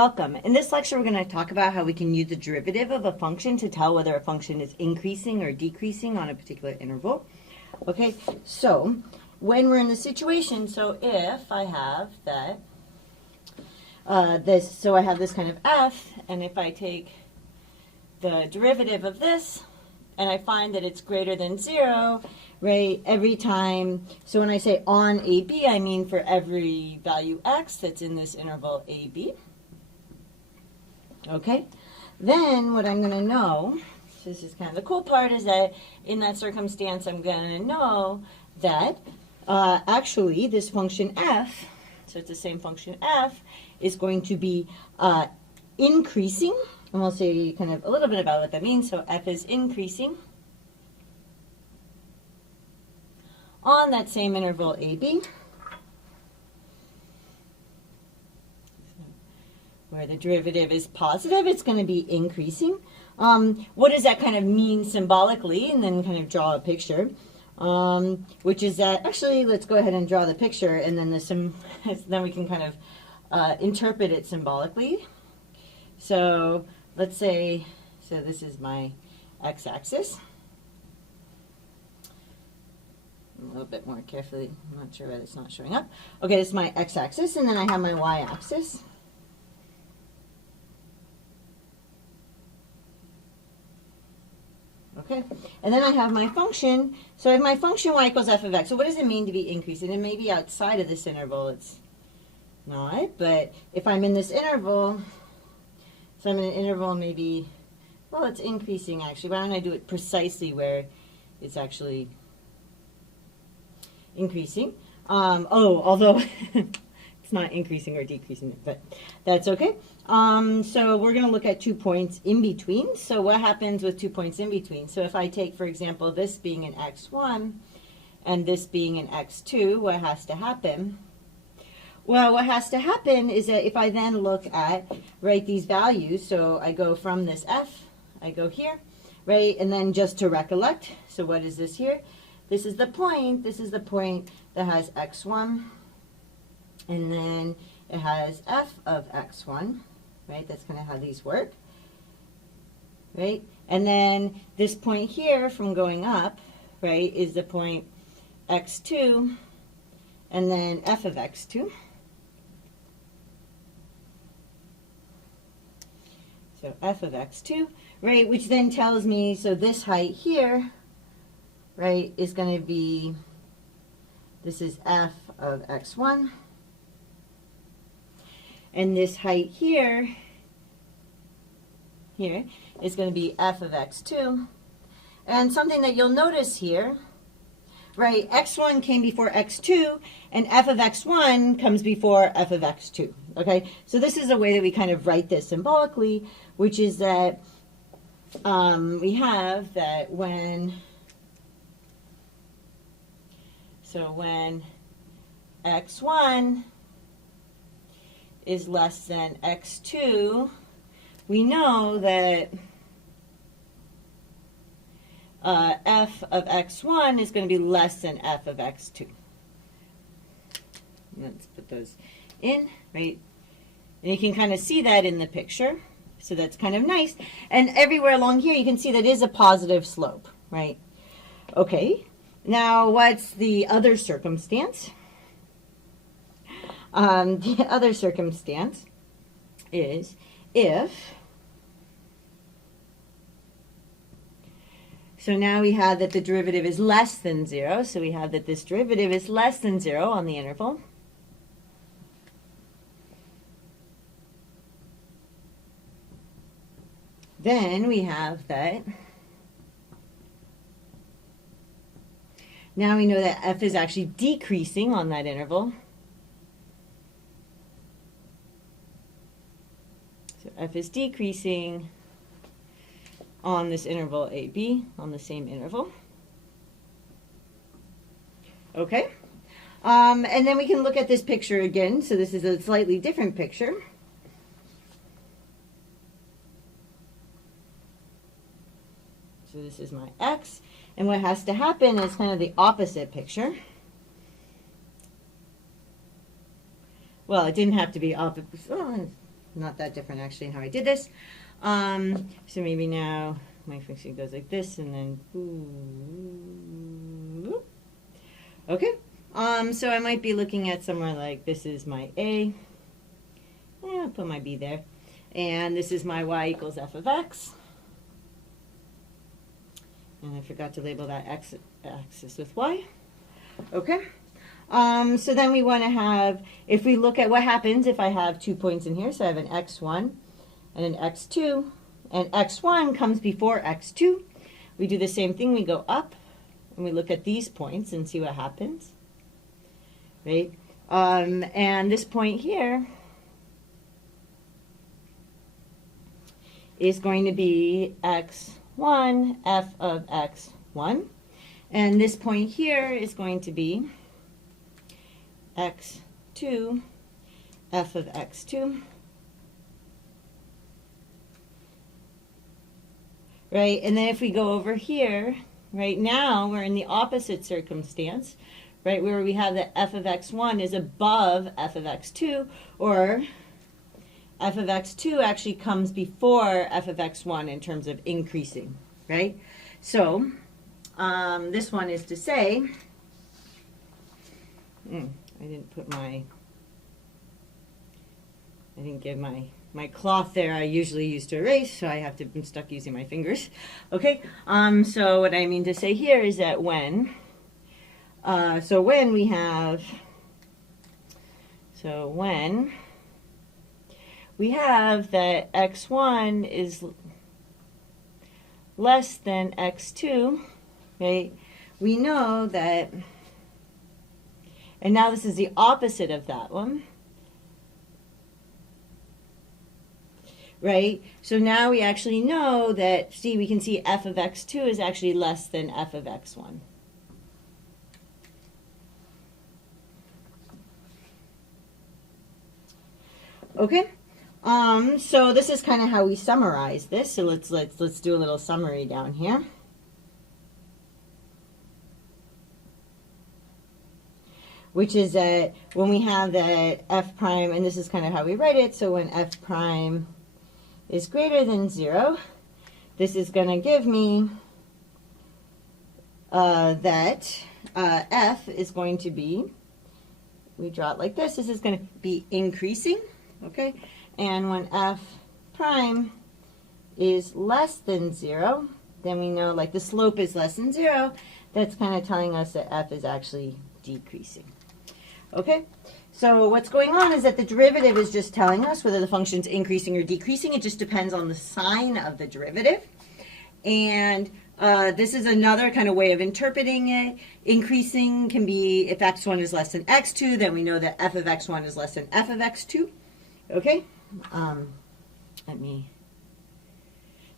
Welcome. In this lecture, we're going to talk about how we can use the derivative of a function to tell whether a function is increasing or decreasing on a particular interval. Okay, so when we're in the situation, so if I have that, so I have this kind of f, and if I take the derivative of this, and I find that it's greater than 0, right, every time. So when I say on AB, I mean for every value x that's in this interval AB. Okay, then what I'm going to know, so this is kind of the cool part, is that in that circumstance I'm going to know that actually this function f, so it's the same function f, is going to be increasing, and we'll see kind of a little bit about what that means. So f is increasing on that same interval AB, where the derivative is positive, it's going to be increasing. What does that kind of mean symbolically? And then kind of draw a picture, which is that, actually, let's go ahead and draw the picture, and then then we can kind of interpret it symbolically. So let's say, so this is my x-axis. A little bit more carefully, I'm not sure why it's not showing up. Okay, this is my x-axis, and then I have my y-axis. Okay, and then I have my function. So I have my function y equals f of x. So what does it mean to be increasing? And maybe outside of this interval it's not, but if I'm in this interval, so I'm in an interval maybe, well, it's increasing actually. Why don't I do it precisely where it's actually increasing? Although it's not increasing or decreasing, but that's okay. So we're going to look at 2 points in between. So what happens with 2 points in between? So if I take, for example, this being an x1 and this being an x2, what has to happen? Well, what has to happen is that if I then look at, right, these values, so I go from this f, I go here, right, and then just to recollect, so what is this here? This is the point that has x1, and then it has f of x1, right? That's kind of how these work, right? And then this point here from going up, right, is the point x2, and then f of x2. So f of x2, right, which then tells me, so this height here, right, is going to be, this is f of x1. And this height here is going to be f of x2. And something that you'll notice here, right, x1 came before x2, and f of x1 comes before f of x2. Okay, so this is a way that we kind of write this symbolically, which is that we have that when x1 is less than x2, we know that f of x1 is going to be less than f of x2. Let's put those in, right? And you can kind of see that in the picture. So that's kind of nice. And everywhere along here, you can see that is a positive slope, right? Okay. Now, what's the other circumstance? The other circumstance is if, so now we have that the derivative is less than 0, so we have that this derivative is less than 0 on the interval. Then we have that, now we know that f is actually decreasing on that interval. So f is decreasing on this interval AB, on the same interval. Okay. And then we can look at this picture again. So this is a slightly different picture. So this is my x. And what has to happen is kind of the opposite picture. Well, it didn't have to be opposite. not that different actually in how I did this. So maybe now my function goes like this, and then boop. Okay. So I might be looking at somewhere like this is my A. Yeah, I'll put my B there. And this is my y equals f of x. And I forgot to label that x-axis with y. Okay. So then we want to have, if we look at what happens if I have 2 points in here, so I have an x1 and an x2, and x1 comes before x2. We do the same thing, we go up, and we look at these points and see what happens. Right? And this point here is going to be x1 f of x1. And this point here is going to be x2 f of x2. Right? And then if we go over here, right now we're in the opposite circumstance, right, where we have that f of x1 is above f of x2, or f of x2 actually comes before f of x1 in terms of increasing, right? So this one is to say, I didn't give my cloth there I usually use to erase, so I'm stuck using my fingers. Okay, so what I mean to say here is that when we have that x1 is less than x2, right, we know that, and now this is the opposite of that one, right? So now we actually know that, see, we can see f of x2 is actually less than f of x1. Okay, so this is kind of how we summarize this. So let's do a little summary down here. Which is that when we have that f prime, and this is kind of how we write it, so when f prime is greater than 0, this is going to give me that f is going to be, we draw it like this is going to be increasing, okay? And when f prime is less than 0, then we know, like, the slope is less than 0, that's kind of telling us that f is actually decreasing. Okay, so what's going on is that the derivative is just telling us whether the function's increasing or decreasing. It just depends on the sign of the derivative. And this is another kind of way of interpreting it. Increasing can be if x1 is less than x2, then we know that f of x1 is less than f of x2. Okay, there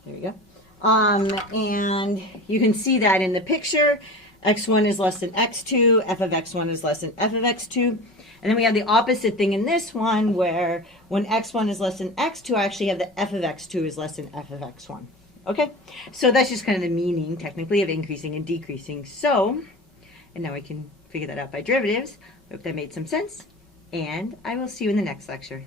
we go. And you can see that in the picture. x1 is less than x2, f of x1 is less than f of x2. And then we have the opposite thing in this one, where when x1 is less than x2, I actually have that f of x2 is less than f of x1. Okay? So that's just kind of the meaning, technically, of increasing and decreasing. So, and now we can figure that out by derivatives. Hope that made some sense. And I will see you in the next lecture.